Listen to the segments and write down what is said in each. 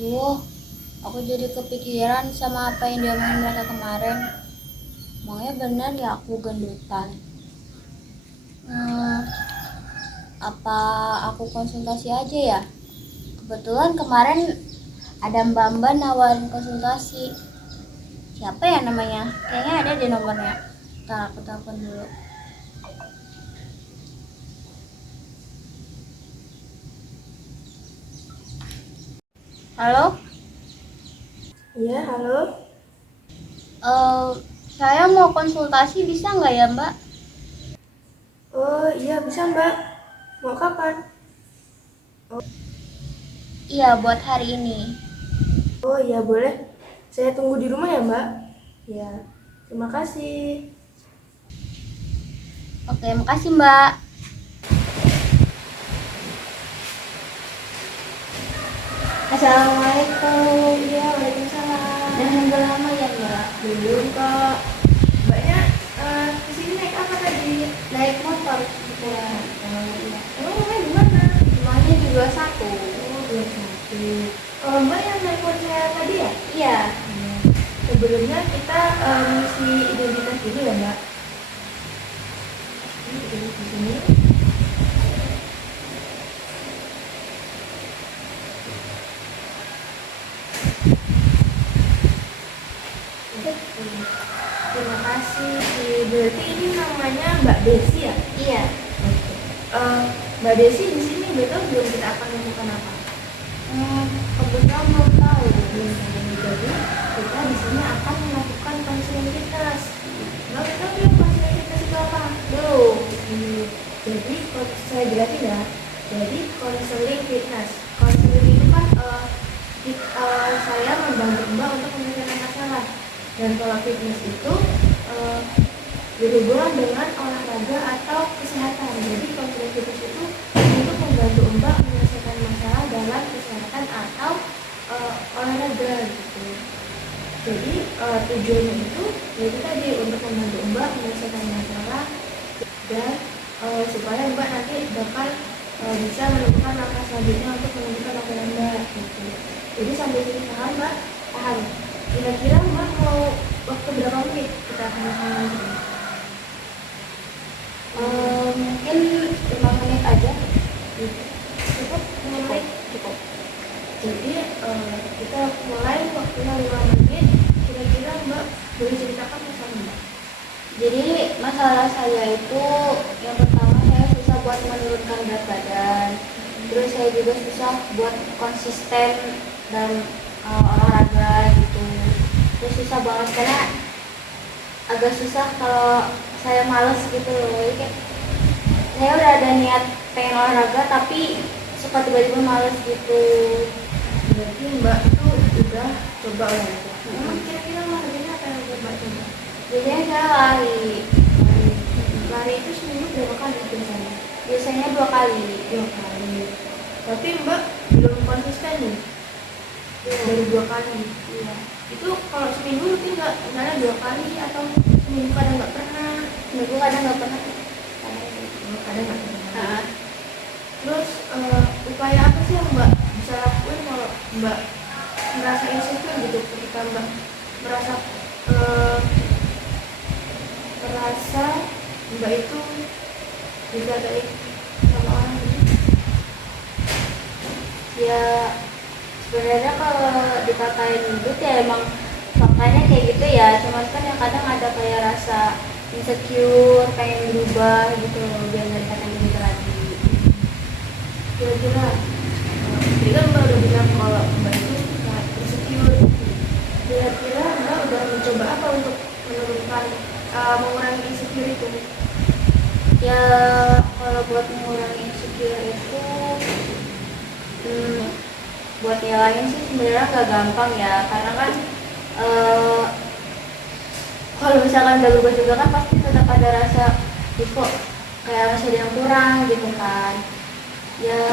Duh, aku jadi kepikiran sama apa yang diomongin mereka kemarin. Emangnya benar ya aku gendutan? Hmm, apa aku konsultasi aja ya? Kebetulan kemarin ada mbak-mbak nawarin konsultasi. Siapa ya namanya? Kayaknya ada di nomornya. Ntar aku telepon dulu. Halo? Iya, halo. Eh, saya mau konsultasi bisa nggak ya mbak? Oh, iya bisa Mbak. Mau kapan? Iya, buat hari ini. Oh, iya boleh. Saya tunggu di rumah ya Mbak. Ya, terima kasih. Oke, makasih mbak. Assalamualaikum. Iya, waalaikumsalam. Udah nunggu lama ya mbak? Belum kok. Mbaknya kesini naik apa tadi? Naik motor Ya. kebetulan. Iya. Emang rumahnya di mana? Rumahnya di 21. Oh, belum satu. Mbak yang nelpon saya tadi ya? Iya. Iya. Sebelumnya kita mengisi identitas dulu ya Mbak. Ini di sini. Terima kasih. Berarti ini namanya Mbak Desi ya? Iya. Oke. Mbak Desi di sini betul belum kita akan melakukan apa? Hmm, kebetulan belum tahu. Belum tahu. Jadi kita di sini akan melakukan konseling fitness. Mbak tahu belum konseling fitness itu apa? Belum. Jadi saya jelasin ya. Jadi konseling fitness. Konseling itu kan saya membantu Mbak untuk menyelesaikan masalah. Dan kalau fitness itu berhubungan dengan olahraga atau kesehatan. Jadi konseling fitness itu untuk membantu Mbak menyelesaikan masalah dalam kesehatan atau olahraga gitu. Jadi tujuannya itu yaitu tadi untuk membantu Mbak menyelesaikan masalah dan supaya Mbak nanti bakal bisa menemukan langkah selanjutnya untuk menemukan masalah Mbak gitu. Jadi sampai sini paham Mbak? Paham. Kira-kira Mbak mau waktu berapa menit kita akan sama-sama? Mungkin 5 menit aja. Cukup 5 menit? Cukup. Jadi kita mulai waktunya 5 menit. Kira-kira Mbak boleh ceritakan masalah Mbak? Jadi masalah saya itu yang pertama saya susah buat menurunkan berat badan. Terus saya juga susah buat konsisten dan olahraga gitu. Terus susah banget karena agak susah kalau saya males gitu loh. Jadi kayak saya udah ada niat pengen olahraga tapi suka tiba-tiba males gitu. Berarti Mbak itu udah coba olahraga. Emang kira-kira olahraganya apa yang Mbak coba? Biasanya saya lari. Lari itu seminggu berapa kali biasanya? Biasanya 2 kali. 2 kali. Tapi Mbak belum konsisten nih. Dari 2 kali. Iya. Itu kalau seminggu rutin nggak? Misalnya 2 kali atau seminggu kadang nggak pernah? Seminggu kadang nggak pernah. Kadang nggak pernah. Nah, Terus upaya apa sih yang Mbak bisa lakuin kalau Mbak merasa insecure gitu ketika Mbak merasa eh, merasa Mbak itu dijagain sama orang gitu? ya sebenarnya kalau dikatain gendut ya emang faktanya kayak gitu ya, cuman kan yang kadang ada kayak rasa insecure pengen berubah gitu loh biar nggak dikatain gendut lagi. Kira-kira tadi kan Mbak udah bilang kalau Mbak itu sangat insecure. Kira-kira Mbak udah mencoba apa untuk menurunkan mengurangi insecure itu? Ya kalau buat mengurangi insecure itu hmm, buat nyalahin sih sebenarnya nggak gampang ya, karena kan eh, kalau misalkan udah berubah juga kan pasti tetap ada rasa kok kayak masih ada yang kurang gitu kan. Ya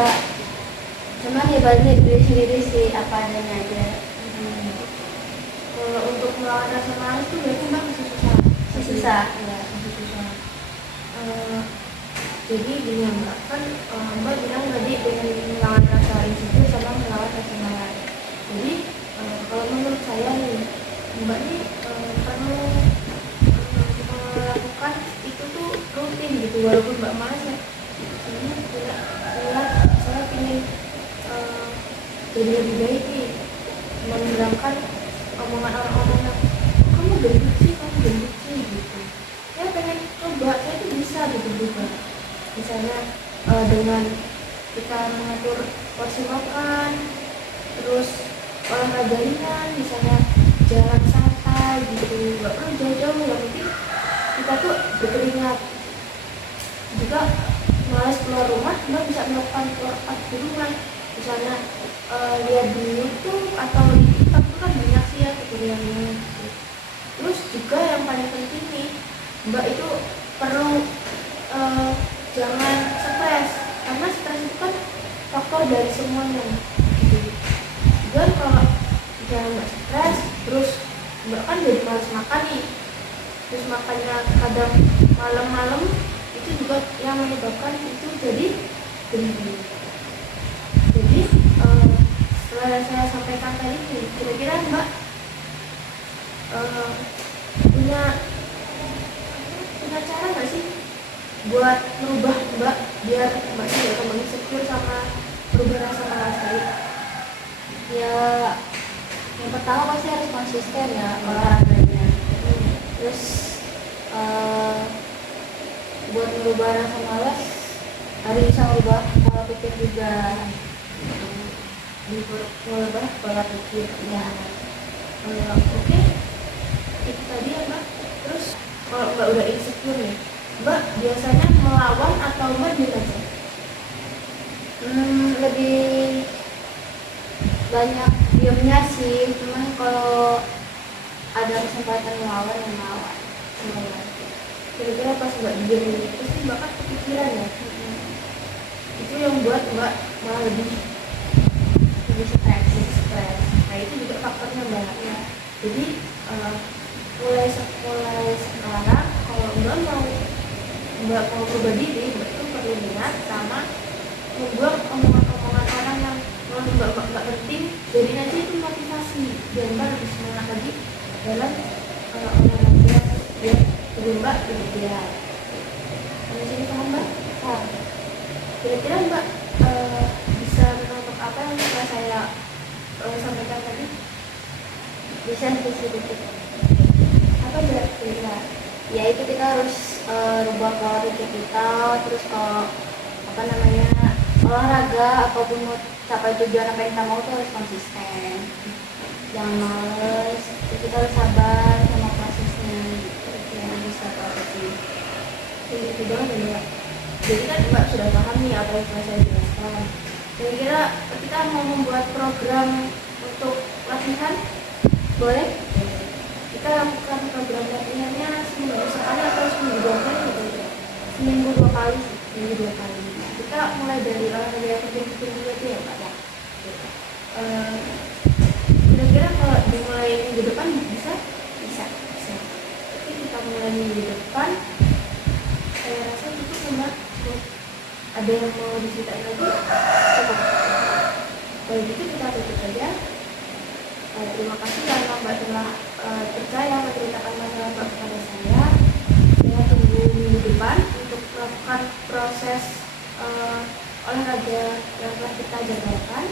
cuman ya balik dari diri sendiri sih, apa adanya aja. Kalau untuk melawan rasa malas tuh berarti Mbak masih susah. Susah Ya, masih susah. Eh, jadi gini ya, Mbak, kan Mbak bilang tadi dengan melawan rasa insecure sama melawan rasa malas. Jadi kalau menurut saya nih, Mbak nih perlu melakukan itu tuh rutin gitu, walaupun Mbak malas ya. Sebenarnya saya ingin jadi lebih baik nih, menghilangkan omongan orang-orang yang kamu gendut sih gitu. Saya pengen coba, saya tuh bisa gitu berubah. Misalnya dengan kita mengatur porsi makan, terus olahraga ringan, misalnya jalan santai gitu, nggak perlu jauh-jauh, yang penting kita tuh berkeringat. Jika malas keluar rumah, Mbak bisa melakukan workout di rumah, misalnya lihat di YouTube atau di TikTok itu kan banyak sih ya tutorialnya. Terus juga yang paling penting nih, Mbak itu perlu jangan stres, karena stres itu kan faktor dari semuanya gitu. Dan kalau jangan Mbak stres, terus Mbak kan jadi malas makan nih, terus makannya kadang malam-malam, itu juga yang menyebabkan itu jadi gendut. Jadi setelah yang saya sampaikan tadi ini, kira-kira Mbak punya cara nggak sih buat merubah Mbak, biar Mbak tidak tambah insecure sama berubah rasa malas tadi? Ya, yang pertama pasti harus konsisten ya olahraganya. Terus buat merubah rasa malas harus bisa merubah pola pikir juga. Merubah pola pikir ya. Oke, itu tadi ya Mbak. Terus kalau Mbak udah insecure nih, Mbak biasanya melawan atau Mbak diam aja? Lebih banyak diamnya sih, cuman kalau ada kesempatan melawan ya melawan. Kira-kira pas Mbak diam ini, pasti Mbak kan kepikiran ya. Itu yang buat Mbak malah lebih stres. Nah itu juga faktornya Mbak ya. Jadi mulai sekarang kalau Mbak mau berubah diri, Mbak itu perlu niat sama membuang omongan-omongan orang yang menurut Mbak nggak penting. Jadi nanti itu motivasi biar Mbak lebih semangat lagi dalam olahraga, biar tubuh Mbak lebih ideal. Masih paham Mbak? Paham. Kira-kira Mbak bisa menonton apa yang telah saya sampaikan tadi? Bisa sedikit. Apa kira-kira? Ya itu kita harus rubah pola pikir kita, terus kalau olahraga apapun mau capai tujuan apa yang kita mau tuh harus konsisten, jangan males, terus kita harus sabar sama prosesnya gitu. Ya bisa sih. Itu banget ya Mbak. Jadi kan Mbak sudah paham nih apa yang telah saya jelaskan. Kira-kira kita mau membuat program untuk latihan, boleh? Kita lakukan program latihannya seminggu sekali atau seminggu 2 kali gitu ya? Seminggu 2 kali. Kita mulai dari olahraga yang kecil-kecil dulu aja ya Pak ya. Kira-kira kalau dimulai minggu depan bisa? Tapi kita mulai minggu depan, saya rasa cukup Mbak. Ada yang mau diceritain lagi? Cukup. Kalau gitu kita tutup saja. Terima kasih karena Mbak telah percaya menceritakan masalah Mbak kepada saya. Saya tunggu minggu depan untuk melakukan proses olahraga yang telah kita jadwalkan.